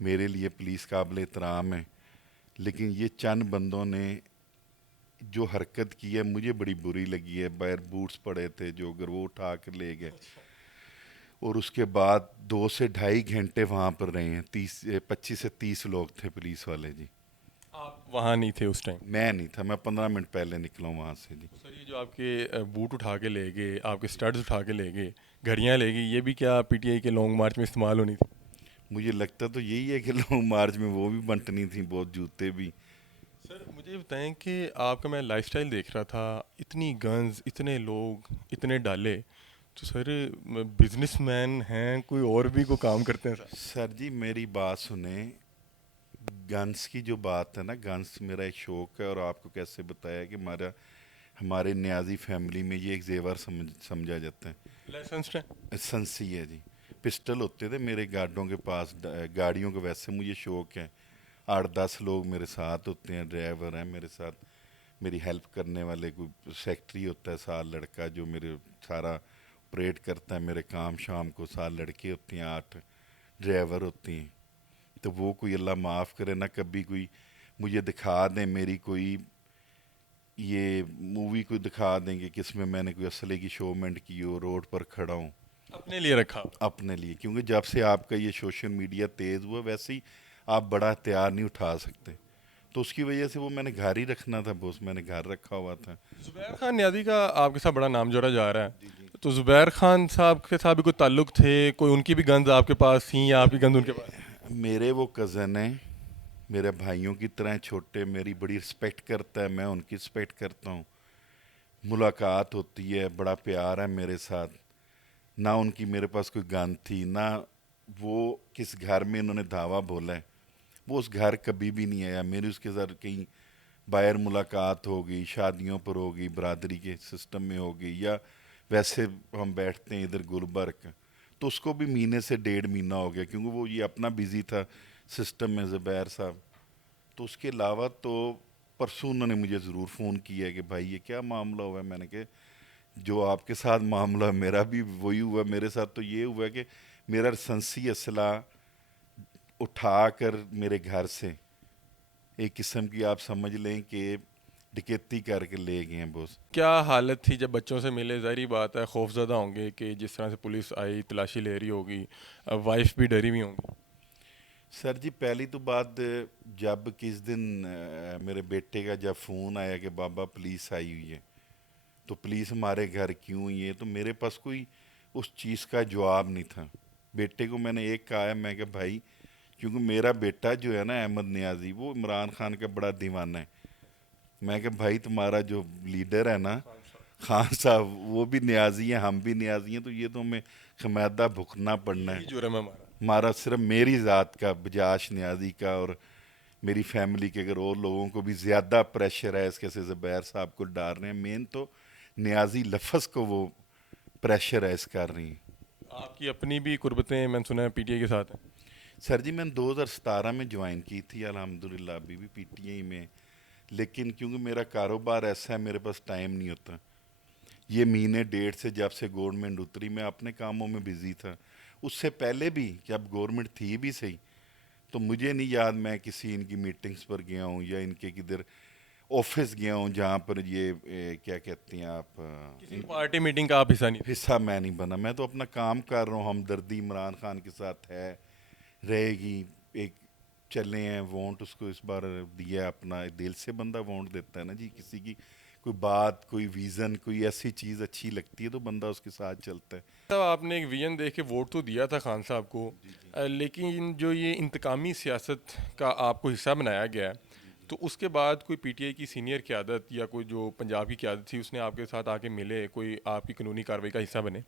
میرے لیے پولیس قابل احترام ہے، لیکن یہ چند بندوں نے جو حرکت کی ہے مجھے بڑی بری لگی ہے. باہر بوٹس پڑے تھے جو اگر وہ اٹھا کر لے گئے، اور اس کے بعد 2 سے ڈھائی گھنٹے وہاں پر رہے ہیں. 25 سے 30 لوگ تھے پولیس والے جی. آپ وہاں نہیں تھے اس ٹائم؟ میں نہیں تھا، میں 15 منٹ پہلے نکلا ہوں وہاں سے جی. سر یہ جو آپ کے بوٹ اٹھا کے لے گئے، آپ کے اسٹڈز اٹھا کے لے گئے، گھڑیاں لے گئی، یہ بھی کیا پی ٹی آئی کے لانگ مارچ میں استعمال ہونی تھی؟ مجھے لگتا تو یہی ہے کہ لانگ مارچ میں وہ بھی بنٹنی تھیں، بہت جوتے بھی. سر مجھے بتائیں کہ آپ کا میں لائف سٹائل دیکھ رہا تھا، اتنی گنز، اتنے لوگ، اتنے ڈالے، تو سر بزنس مین ہیں، کوئی اور بھی کوئی کام کرتے ہیں سر؟ سر جی میری بات سنیں، گنس کی جو بات ہے نا، گنس میرا ایک شوق ہے، اور آپ کو کیسے بتایا کہ ہمارے نیازی فیملی میں یہ ایک زیور سمجھا جاتا ہے. لائسنسڈ ہیں؟ سنسی ہے جی. پسٹل ہوتے تھے میرے گارڈوں کے پاس، گاڑیوں کا ویسے مجھے شوق ہے. 8-10 لوگ میرے ساتھ ہوتے ہیں، ڈرائیور ہیں میرے ساتھ، میری ہیلپ کرنے والے، کوئی سیکٹری ہوتا ہے 7 لڑکا جو میرے سارا آپریٹ کرتا ہے میرے کام شام کو. 7 لڑکے ہوتے ہیں، 8 ڈرائیور ہوتے ہیں. تو وہ کوئی اللہ معاف کرے نہ کبھی کوئی مجھے دکھا دیں میری کوئی یہ مووی کوئی دکھا دیں گے کہ اس میں نے کوئی اسلحے کی شومنٹ کی ہو، روڈ پر کھڑا ہوں اپنے لیے رکھا؟ اپنے لیے. کیونکہ جب سے آپ کا یہ سوشل میڈیا تیز ہوا، ویسے ہی آپ بڑا ہتھیار نہیں اٹھا سکتے، تو اس کی وجہ سے وہ میں نے گھر ہی رکھنا تھا بوس، میں نے گھر رکھا ہوا تھا. زبیر خان نیازی کا آپ کے ساتھ بڑا نام جوڑا جا رہا ہے، تو زبیر خان صاحب کے ساتھ بھی کوئی تعلق تھے؟ کوئی ان کی بھی گنز آپ کے پاس تھیں یا آپ کی گنز ان کے پاس؟ میرے وہ کزن ہیں، میرے بھائیوں کی طرح ہیں، چھوٹے، میری بڑی رسپیکٹ کرتا ہے، میں ان کی رسپیکٹ کرتا ہوں. ملاقات ہوتی ہے، بڑا پیار ہے میرے ساتھ. نہ ان کی میرے پاس کوئی گن تھی، نہ وہ کس گھر میں انہوں نے دھاوا بولا ہے، وہ اس گھر کبھی بھی نہیں آیا. میری اس کے ساتھ کہیں باہر ملاقات ہو گئی، شادیوں پر ہو گئی، برادری کے سسٹم میں ہو گئی، یا ویسے ہم بیٹھتے ہیں ادھر گلبرگ، تو اس کو بھی مہینے سے 1.5 مہینہ ہو گیا، کیونکہ وہ یہ اپنا بزی تھا سسٹم میں زبیر صاحب. تو اس کے علاوہ تو پرسوں انہوں نے مجھے ضرور فون کیا ہے کہ بھائی یہ کیا معاملہ ہوا ہے. میں نے کہا جو آپ کے ساتھ معاملہ ہے میرا بھی وہی ہوا. میرے ساتھ تو یہ ہوا کہ میرا سنسی اسلحہ اٹھا کر میرے گھر سے ایک قسم کی آپ سمجھ لیں کہ ڈکیتی کر کے لے گئے ہیں بوس. کیا حالت تھی جب بچوں سے ملے؟ ظاہری بات ہے خوف زدہ ہوں گے کہ جس طرح سے پولیس آئی تلاشی لے رہی ہوگی، وائف بھی ڈری ہوئی ہوں گی. سر جی پہلی تو بات، جب کس دن میرے بیٹے کا جب فون آیا کہ بابا پولیس آئی ہوئی ہے، تو پولیس ہمارے گھر کیوں ہوئی ہے، تو میرے پاس کوئی اس چیز کا جواب نہیں تھا. بیٹے کو میں نے ایک کہا ہے، میں کہ بھائی، کیونکہ میرا بیٹا جو ہے نا احمد نیازی، وہ عمران خان کا بڑا دیوانہ ہے. میں کہ بھائی تمہارا جو لیڈر ہے نا خان صاحب، وہ بھی نیازی ہیں، ہم بھی نیازی ہیں، تو یہ تو ہمیں خمیدہ بھگتنا پڑنا ہے. یہی جرم ہے ہمارا. ہمارا صرف میری ذات کا، بجاش نیازی کا اور میری فیملی کے، اگر اور لوگوں کو بھی زیادہ پریشر ہے اس کے سے زبیر صاحب کو ڈال رہے ہیں، مین تو نیازی لفظ کو وہ پریشرائز کر رہی ہیں. آپ کی اپنی بھی قربتیں میں نے سنا ہے پی ٹی آئی کے ساتھ ہیں. سر جی میں نے 2017 میں جوائن کی تھی الحمدللہ، ابھی بھی پی ٹی آئی میں، لیکن کیونکہ میرا کاروبار ایسا ہے میرے پاس ٹائم نہیں ہوتا. یہ مہینے 1.5 سے جب سے گورنمنٹ اتری میں اپنے کاموں میں بزی تھا. اس سے پہلے بھی جب گورنمنٹ تھی بھی صحیح، تو مجھے نہیں یاد میں کسی ان کی میٹنگز پر گیا ہوں یا ان کے کدھر آفس گیا ہوں جہاں پر یہ کیا کہتے ہیں آپ، کسی پارٹی میٹنگ کا آپ حصہ نہیں تھے؟ حصہ میں نہیں بنا. میں تو اپنا کام کر رہا ہوں. ہمدردی عمران خان کے ساتھ ہے، رہے گی. ایک چلے ہیں ووٹ اس کو اس بار دیا ہے، اپنا دل سے بندہ ووٹ دیتا ہے نا جی. کسی کی کوئی بات، کوئی ویژن، کوئی ایسی چیز اچھی لگتی ہے تو بندہ اس کے ساتھ چلتا ہے. صاحب آپ نے ایک ویژن دیکھ کے ووٹ تو دیا تھا خان صاحب کو، لیکن جو یہ انتقامی سیاست کا آپ کو حصہ بنایا گیا ہے، تو اس کے بعد کوئی پی ٹی آئی کی سینئر قیادت یا کوئی جو پنجاب کی قیادت تھی اس نے آپ کے ساتھ آ کے ملے، کوئی آپ کی قانونی کارروائی کا حصہ بنے؟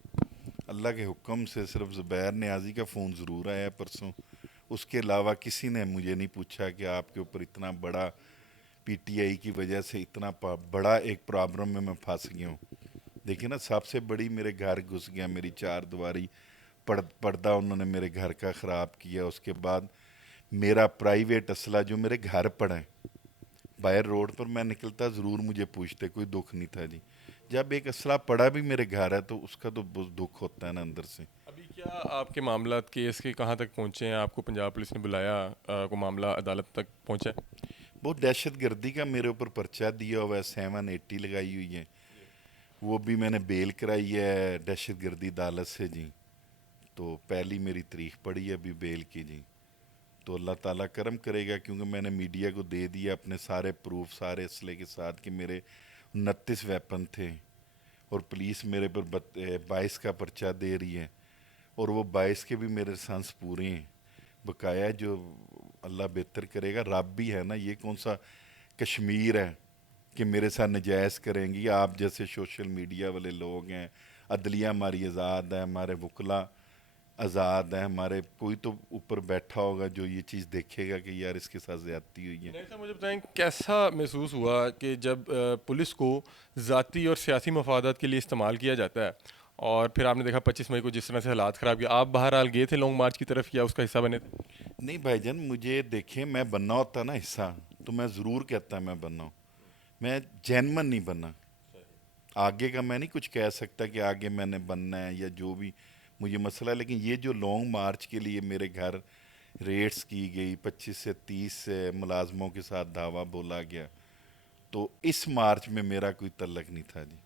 اللہ کے حکم سے صرف زبیر نیازی کا فون ضرور آیا ہے پرسوں. اس کے علاوہ کسی نے مجھے نہیں پوچھا کہ آپ کے اوپر اتنا بڑا پی ٹی آئی کی وجہ سے اتنا بڑا ایک پرابلم میں پھنس گیا ہوں. دیکھیں نا، سب سے بڑی میرے گھر گھس گیا، میری 4 دیواری پردہ انہوں نے میرے گھر کا خراب کیا. اس کے بعد میرا پرائیویٹ اسلحہ جو میرے گھر پڑا ہے، باہر روڈ پر میں نکلتا ضرور مجھے پوچھتے، کوئی دکھ نہیں تھا جی. جب ایک اسلحہ پڑا بھی میرے گھر ہے تو اس کا تو بہت دکھ ہوتا ہے نا اندر سے. کیا آپ کے معاملات کیس کے کہاں تک پہنچے ہیں؟ آپ کو پنجاب پولیس نے بلایا، کو معاملہ عدالت تک پہنچا ہے؟ بہت دہشت گردی کا میرے اوپر پرچہ دیا ہوا ہے، 780 لگائی ہوئی ہے، وہ بھی میں نے بیل کرائی ہے دہشت گردی عدالت سے جی. تو پہلی میری تاریخ پڑی ہے ابھی بیل کی جی. تو اللہ تعالیٰ کرم کرے گا، کیونکہ میں نے میڈیا کو دے دیا اپنے سارے پروف سارے اسلحے کے ساتھ کہ میرے 29 ویپن تھے، اور پولیس میرے پر 22 کا پرچہ دے رہی ہے، اور وہ 22 کے بھی میرے لائسنس پورے ہیں. بقایا جو اللہ بہتر کرے گا، رب بھی ہے نا، یہ کون سا کشمیر ہے کہ میرے ساتھ نجائز کریں گی. آپ جیسے سوشل میڈیا والے لوگ ہیں، عدلیہ ہماری آزاد ہے، ہمارے وکلا آزاد ہیں ہمارے، کوئی تو اوپر بیٹھا ہوگا جو یہ چیز دیکھے گا کہ یار اس کے ساتھ زیادتی ہوئی ہے. نہیں صاحب، مجھے بتائیں کیسا محسوس ہوا کہ جب پولیس کو ذاتی اور سیاسی مفادات کے لیے استعمال کیا جاتا ہے، اور پھر آپ نے دیکھا 25 مئی کو جس طرح سے حالات خراب کیا، آپ بہرحال گئے تھے لانگ مارچ کی طرف یا اس کا حصہ بنے تھے؟ نہیں بھائی جان، مجھے دیکھیں، میں بننا ہوتا نا حصہ تو میں ضرور کہتا میں بننا ہوں. میں جینمن نہیں بننا. آگے کا میں نہیں کچھ کہہ سکتا کہ آگے میں نے بننا ہے یا جو بھی مجھے مسئلہ ہے، لیکن یہ جو لانگ مارچ کے لیے میرے گھر ریڈس کی گئی، 25 سے 30 ملازموں کے ساتھ دعویٰ بولا گیا، تو اس مارچ میں میرا کوئی تعلق نہیں تھا جی.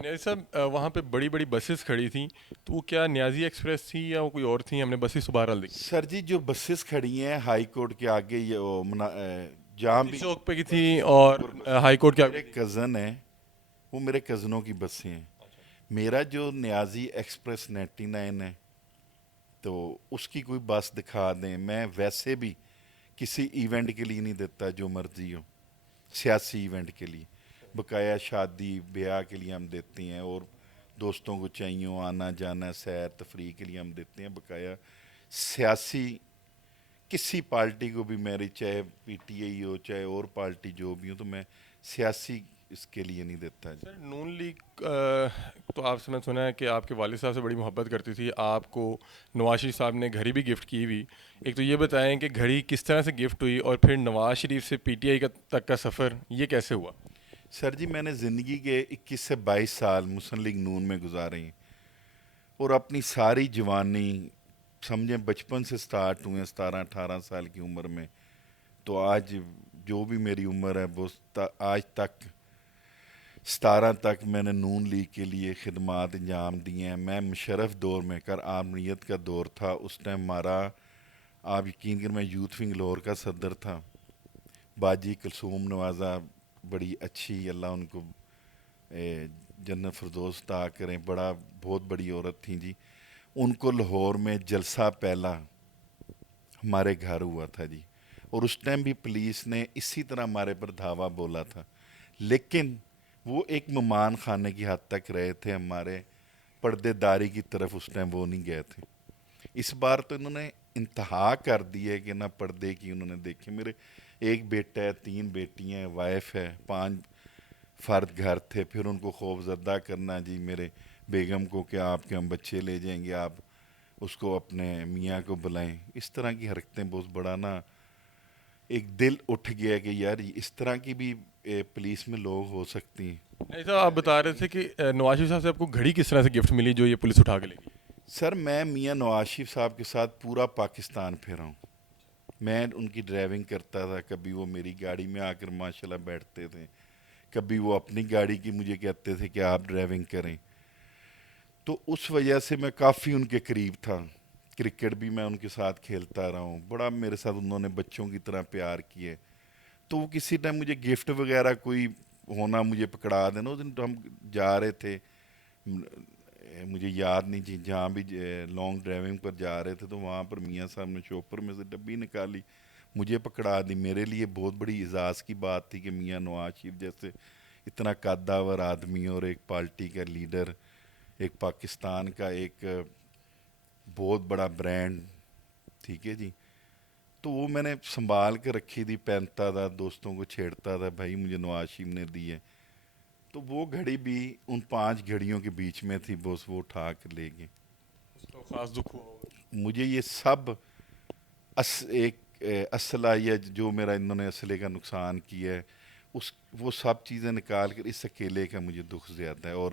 نیازی صاحب، وہاں پہ بڑی بڑی بسز کھڑی تھیں، تو وہ کیا نیازی ایکسپریس تھی یا وہ کوئی اور تھیں؟ ہم نے بسز تو بہرحال دیکھی. سر جی، جو بسز کھڑی ہیں ہائی کورٹ کے آگے، یہ جہاں بتی بھی چوک پہ کی تھی اور ہائی کورٹ کے آگے میرے تھی. کزن ہیں، وہ میرے کزنوں کی بسیں ہیں. میرا جو نیازی ایکسپریس 99 ہے، تو اس کی کوئی بس دکھا دیں. میں ویسے بھی کسی ایونٹ کے لیے نہیں دیتا جو مرضی ہو، سیاسی ایونٹ کے لیے، بقایا شادی بیاہ کے لیے ہم دیتے ہیں، اور دوستوں کو چاہیے ہو آنا جانا سیر تفریح کے لیے ہم دیتے ہیں. بقایا سیاسی کسی پارٹی کو بھی، میری چاہے پی ٹی آئی ہو چاہے اور پارٹی جو بھی ہو، تو میں سیاسی اس کے لیے نہیں دیتا جی. سر نون لیگ تو آپ سے میں سنا ہے کہ آپ کے والد صاحب سے بڑی محبت کرتی تھی. آپ کو نواز شریف صاحب نے گھڑی بھی گفٹ کی ہوئی. ایک تو یہ بتائیں کہ گھڑی کس طرح سے گفٹ ہوئی، اور پھر نواز شریف سے پی ٹی آئی تک کا سفر یہ کیسے ہوا؟ سر جی، میں نے زندگی کے 21 سے 22 سال مسلم لیگ نون میں گزارے ہیں، اور اپنی ساری جوانی سمجھیں بچپن سے سٹارٹ ہوئے 17-18 سال کی عمر میں، تو آج جو بھی میری عمر ہے وہ آج تک 17 تک میں نے نون لیگ کے لیے خدمات انجام دی ہیں. میں مشرف دور میں کر آمریت کا دور تھا، اس ٹائم ہمارا، آپ یقین کر، میں یوتھ ونگ لاہور کا صدر تھا. باجی کلثوم نوازہ بڑی اچھی، اللہ ان کو جنت فردوس عطا کریں، بہت بڑی عورت تھیں جی. ان کو لاہور میں جلسہ پہلا ہمارے گھر ہوا تھا جی، اور اس ٹائم بھی پولیس نے اسی طرح ہمارے پر دھاوا بولا تھا، لیکن وہ ایک مہمان خانے کی حد تک رہے تھے، ہمارے پردے داری کی طرف اس ٹائم وہ نہیں گئے تھے. اس بار تو انہوں نے انتہا کر دی ہے کہ نہ پردے کی انہوں نے دیکھے. میرے ایک بیٹا ہے، 3 بیٹیاں ہیں، وائف ہے، 5 فرد گھر تھے، پھر ان کو خوف زدہ کرنا جی میرے بیگم کو کہ آپ کے ہم بچے لے جائیں گے، آپ اس کو اپنے میاں کو بلائیں. اس طرح کی حرکتیں بہت بڑا نا ایک دل اٹھ گیا کہ یار اس طرح کی بھی پولیس میں لوگ ہو سکتی ہیں. نہیں صاحب، آپ بتا رہے تھے کہ نواز شریف صاحب سے آپ کو گھڑی کس طرح سے گفٹ ملی جو یہ پولیس اٹھا کے لے گئی؟ سر میں میاں نواز شریف صاحب کے ساتھ پورا پاکستان پھرا ہوں. میں ان کی ڈرائیونگ کرتا تھا، کبھی وہ میری گاڑی میں آ کر ماشاءاللہ بیٹھتے تھے، کبھی وہ اپنی گاڑی کی مجھے کہتے تھے کہ آپ ڈرائیونگ کریں. تو اس وجہ سے میں کافی ان کے قریب تھا. کرکٹ بھی میں ان کے ساتھ کھیلتا رہا ہوں، بڑا میرے ساتھ انہوں نے بچوں کی طرح پیار کیے. تو وہ کسی ٹائم مجھے گفٹ وغیرہ کوئی ہونا، مجھے پکڑا دینا. اس دن تو ہم جا رہے تھے، مجھے یاد نہیں جی، جہاں بھی لانگ ڈرائیونگ پر جا رہے تھے، تو وہاں پر میاں صاحب نے شوپر میں سے ڈبی نکالی، مجھے پکڑا دی. میرے لیے بہت بڑی اعزاز کی بات تھی کہ میاں نواز شریف جیسے اتنا قدور آدمی اور ایک پارٹی کا لیڈر، ایک پاکستان کا ایک بہت بڑا برانڈ، ٹھیک ہے جی. تو وہ میں نے سنبھال کے رکھی تھی، پہنتا تھا، دوستوں کو چھیڑتا تھا، بھائی مجھے نواز شریف نے دی ہے. تو وہ گھڑی بھی ان 5 گھڑیوں کے بیچ میں تھی، بس وہ اٹھا کر لے گئے. اس کو خاص دکھ ہوا ہوگا. مجھے یہ سب ایک اسلحہ یا جو میرا انہوں نے اسلحے کا نقصان کیا ہے، وہ سب چیزیں نکال کر اس اکیلے کا مجھے دکھ زیادہ ہے. اور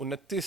29